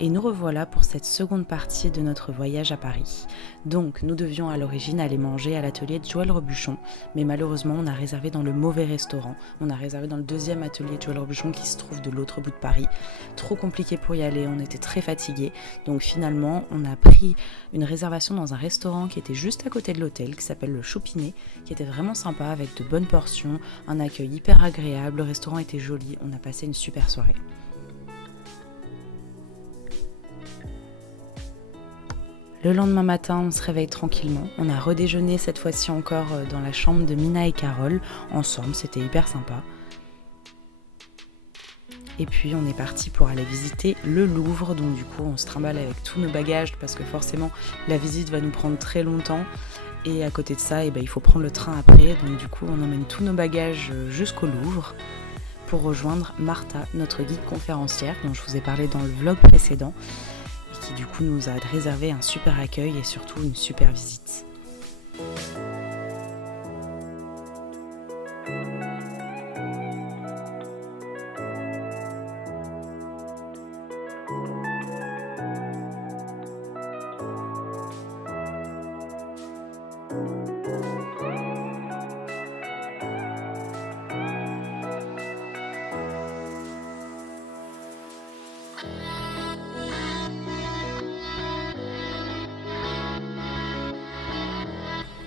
Et nous revoilà pour cette seconde partie de notre voyage à Paris. Donc, nous devions à l'origine aller manger à l'atelier de Joël Robuchon, mais malheureusement, on a réservé dans le mauvais restaurant. On a réservé dans le deuxième atelier de Joël Robuchon qui se trouve de l'autre bout de Paris. Trop compliqué pour y aller, on était très fatigués. Donc finalement, on a pris une réservation dans un restaurant qui était juste à côté de l'hôtel, qui s'appelle le Choupinet, qui était vraiment sympa, avec de bonnes portions, un accueil hyper agréable, le restaurant était joli, on a passé une super soirée. Le lendemain matin, on se réveille tranquillement. On a redéjeuné cette fois-ci encore dans la chambre de Mina et Carole, ensemble, c'était hyper sympa. Et puis on est parti pour aller visiter le Louvre, donc du coup on se trimballe avec tous nos bagages parce que forcément la visite va nous prendre très longtemps. Et à côté de ça, il faut prendre le train après, donc du coup on emmène tous nos bagages jusqu'au Louvre pour rejoindre Martha, notre guide conférencière dont je vous ai parlé dans le vlog précédent, et qui du coup nous a réservé un super accueil et surtout une super visite.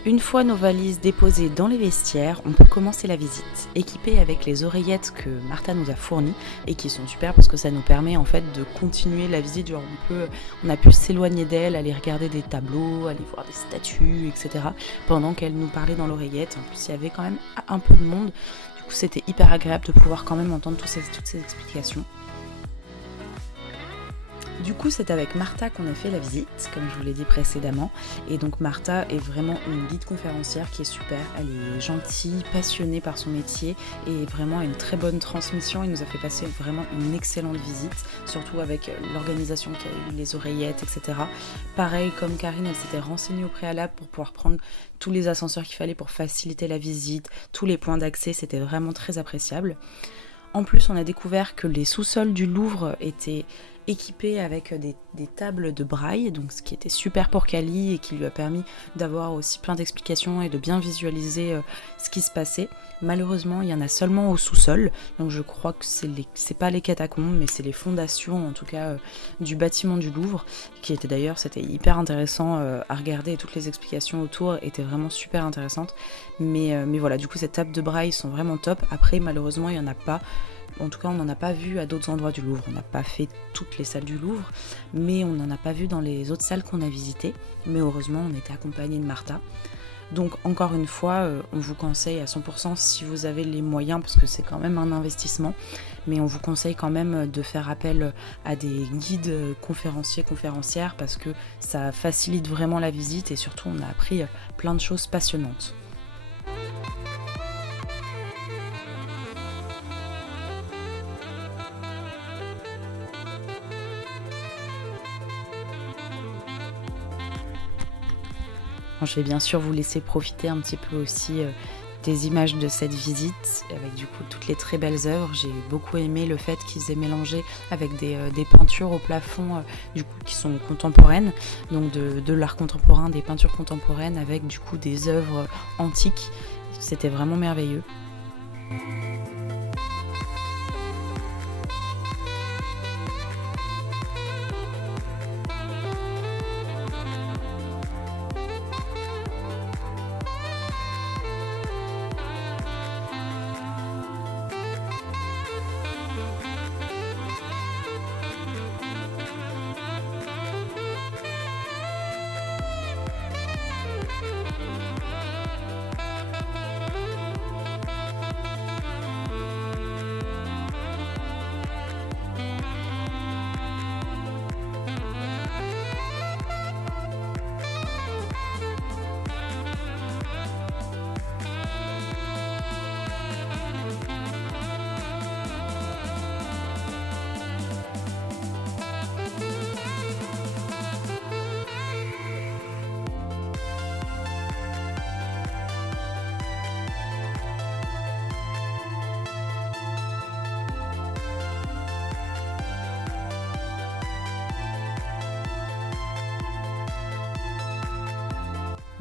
Une fois nos valises déposées dans les vestiaires, on peut commencer la visite, équipée avec les oreillettes que Martha nous a fournies et qui sont super parce que ça nous permet en fait de continuer la visite. Genre on a pu s'éloigner d'elle, aller regarder des tableaux, aller voir des statues, etc. pendant qu'elle nous parlait dans l'oreillette. En plus, il y avait quand même un peu de monde. Du coup, c'était hyper agréable de pouvoir quand même entendre toutes ces explications. Du coup, c'est avec Martha qu'on a fait la visite, comme je vous l'ai dit précédemment. Et donc Martha est vraiment une guide conférencière qui est super. Elle est gentille, passionnée par son métier et vraiment une très bonne transmission. Elle nous a fait passer vraiment une excellente visite, surtout avec l'organisation qu'il y a eu, les oreillettes, etc. Pareil, comme Karine, elle s'était renseignée au préalable pour pouvoir prendre tous les ascenseurs qu'il fallait pour faciliter la visite, tous les points d'accès, c'était vraiment très appréciable. En plus, on a découvert que les sous-sols du Louvre étaient équipés avec des tables de braille, donc ce qui était super pour Cali et qui lui a permis d'avoir aussi plein d'explications et de bien visualiser ce qui se passait. Malheureusement, il y en a seulement au sous-sol, donc je crois que c'est pas les catacombes, mais c'est les fondations en tout cas du bâtiment du Louvre, qui était d'ailleurs, c'était hyper intéressant à regarder et toutes les explications autour étaient vraiment super intéressantes. Mais voilà, du coup ces tables de braille sont vraiment top. Après, malheureusement, il n'y en a pas. En tout cas, on n'en a pas vu à d'autres endroits du Louvre. On n'a pas fait toutes les salles du Louvre, mais on n'en a pas vu dans les autres salles qu'on a visitées. Mais heureusement, on était accompagnés de Martha. Donc encore une fois, on vous conseille à 100% si vous avez les moyens, parce que c'est quand même un investissement, mais on vous conseille quand même de faire appel à des guides conférenciers, conférencières, parce que ça facilite vraiment la visite et surtout on a appris plein de choses passionnantes. Je vais bien sûr vous laisser profiter un petit peu aussi des images de cette visite, avec du coup toutes les très belles œuvres. J'ai beaucoup aimé le fait qu'ils aient mélangé avec des peintures au plafond du coup qui sont contemporaines, donc de l'art contemporain, des peintures contemporaines avec du coup des œuvres antiques. C'était vraiment merveilleux.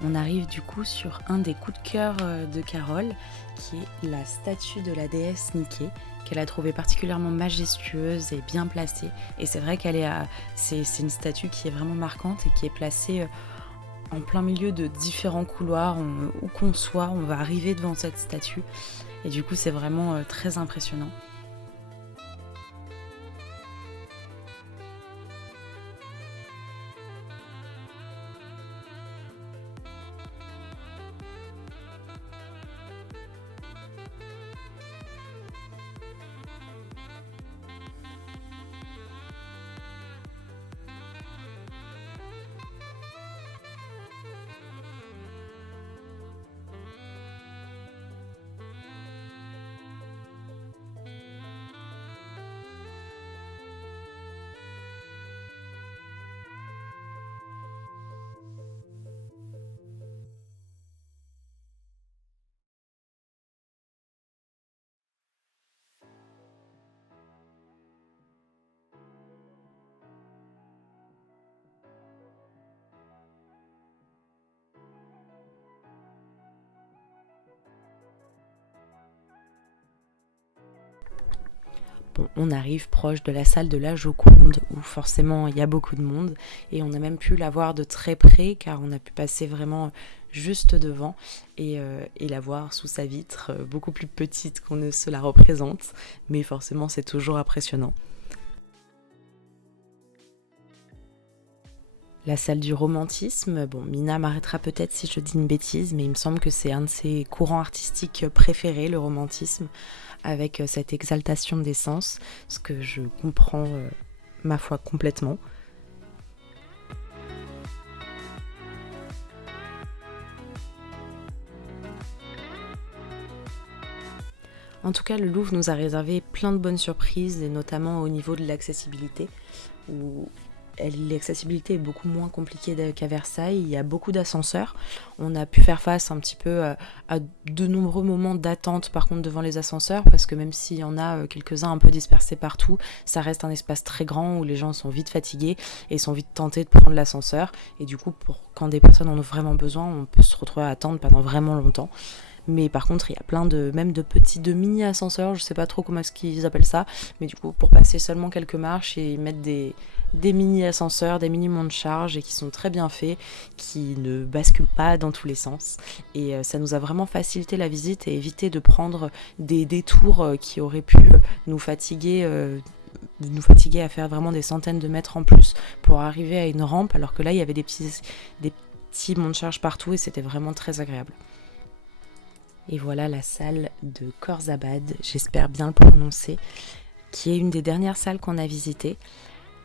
On arrive du coup sur un des coups de cœur de Carole, qui est la statue de la déesse Niké, qu'elle a trouvée particulièrement majestueuse et bien placée. Et c'est vrai c'est une statue qui est vraiment marquante et qui est placée en plein milieu de différents couloirs. Où qu'on soit, on va arriver devant cette statue. Et du coup, c'est vraiment très impressionnant. Bon, on arrive proche de la salle de la Joconde, où forcément il y a beaucoup de monde, et on a même pu la voir de très près, car on a pu passer vraiment juste devant, et la voir sous sa vitre, beaucoup plus petite qu'on ne se la représente, mais forcément c'est toujours impressionnant. La salle du romantisme, bon, Mina m'arrêtera peut-être si je dis une bêtise, mais il me semble que c'est un de ses courants artistiques préférés, le romantisme, avec cette exaltation des sens, ce que je comprends, ma foi, complètement. En tout cas, le Louvre nous a réservé plein de bonnes surprises, et notamment au niveau de l'accessibilité, où l'accessibilité est beaucoup moins compliquée qu'à Versailles. Il y a beaucoup d'ascenseurs. On a pu faire face un petit peu à de nombreux moments d'attente par contre devant les ascenseurs, parce que même s'il y en a quelques-uns un peu dispersés partout, ça reste un espace très grand où les gens sont vite fatigués et sont vite tentés de prendre l'ascenseur. Et du coup, quand des personnes en ont vraiment besoin, on peut se retrouver à attendre pendant vraiment longtemps. Mais par contre, il y a plein de mini ascenseurs, je sais pas trop comment est-ce qu'ils appellent ça, mais du coup, pour passer seulement quelques marches, et ils mettent des mini ascenseurs, des mini monts de charge, et qui sont très bien faits, qui ne basculent pas dans tous les sens. Et ça nous a vraiment facilité la visite et évité de prendre des détours qui auraient pu nous fatiguer à faire vraiment des centaines de mètres en plus pour arriver à une rampe, alors que là, il y avait des petits monts de charge partout, et c'était vraiment très agréable. Et voilà la salle de Khorzabad, j'espère bien le prononcer, qui est une des dernières salles qu'on a visitées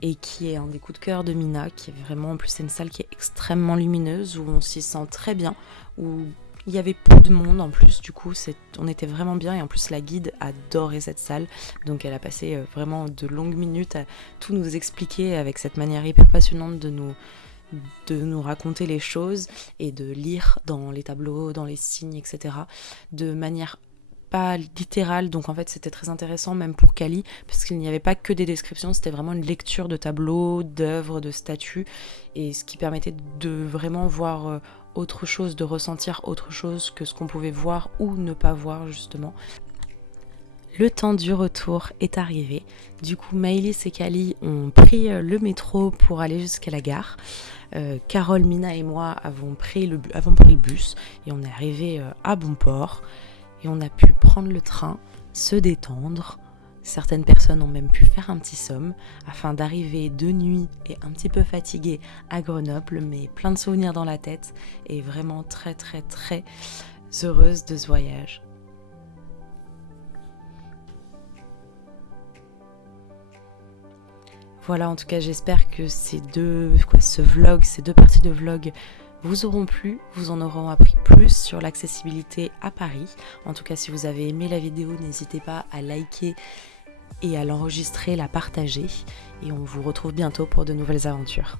et qui est un des coups de cœur de Mina, qui est vraiment, en plus c'est une salle qui est extrêmement lumineuse, où on s'y sent très bien, où il y avait peu de monde en plus, du coup on était vraiment bien, et en plus la guide adorait cette salle, donc elle a passé vraiment de longues minutes à tout nous expliquer avec cette manière hyper passionnante de nous raconter les choses et de lire dans les tableaux, dans les signes, etc. de manière pas littérale, donc en fait c'était très intéressant même pour Kali, parce qu'il n'y avait pas que des descriptions, c'était vraiment une lecture de tableaux, d'œuvres, de statues, et ce qui permettait de vraiment voir autre chose, de ressentir autre chose que ce qu'on pouvait voir ou ne pas voir justement. Le temps du retour est arrivé. Du coup, Maëlys et Kali ont pris le métro pour aller jusqu'à la gare. Carole, Mina et moi avons pris le bus, et on est arrivé à bon port. Et on a pu prendre le train, se détendre. Certaines personnes ont même pu faire un petit somme afin d'arriver de nuit et un petit peu fatiguée à Grenoble, mais plein de souvenirs dans la tête et vraiment très très très heureuse de ce voyage. Voilà, en tout cas, j'espère que ces deux parties de vlog vous auront plu, vous en auront appris plus sur l'accessibilité à Paris. En tout cas, si vous avez aimé la vidéo, n'hésitez pas à liker et à l'enregistrer, la partager. Et on vous retrouve bientôt pour de nouvelles aventures.